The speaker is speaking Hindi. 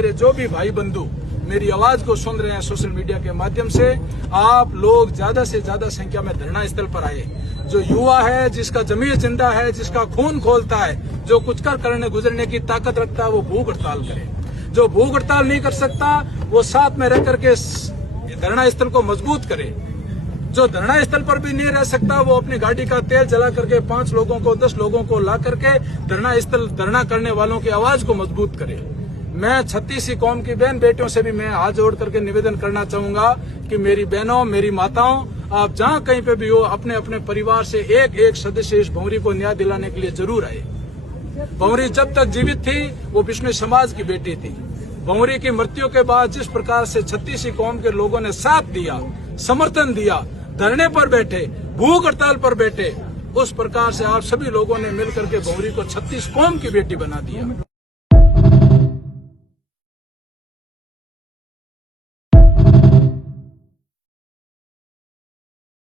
मेरे जो भी भाई बंधु मेरी आवाज को सुन रहे हैं सोशल मीडिया के माध्यम से, आप लोग ज्यादा से ज्यादा संख्या में धरना स्थल पर आए। जो युवा है, जिसका जमीर जिंदा है, जिसका खून खोलता है, जो कुछ करने गुजरने की ताकत रखता है, वो भूख हड़ताल करे। जो भूख हड़ताल नहीं कर सकता वो साथ में रह करके धरना स्थल को मजबूत करे। जो धरना स्थल पर भी नहीं रह सकता वो अपनी गाड़ी का तेल जला करके 5 लोगों को 10 लोगों को ला करके धरना करने वालों की आवाज को मजबूत करे। मैं 36 कौम की बहन बेटियों से भी मैं हाथ जोड़ करके निवेदन करना चाहूंगा कि मेरी बहनों, मेरी माताओं, आप जहां कहीं पे भी हो, अपने अपने परिवार से एक सदस्य इस भंवरी को न्याय दिलाने के लिए जरूर आए। भंवरी जब तक जीवित थी वो बिश्नोई समाज की बेटी थी। भंवरी की मृत्यु के बाद जिस प्रकार से 36 कौम के लोगों ने साथ दिया, समर्थन दिया, धरने पर बैठे, भूख हड़ताल पर बैठे, उस प्रकार से आप सभी लोगों ने मिलकर के भंवरी को 36 कौम की बेटी बना दिया।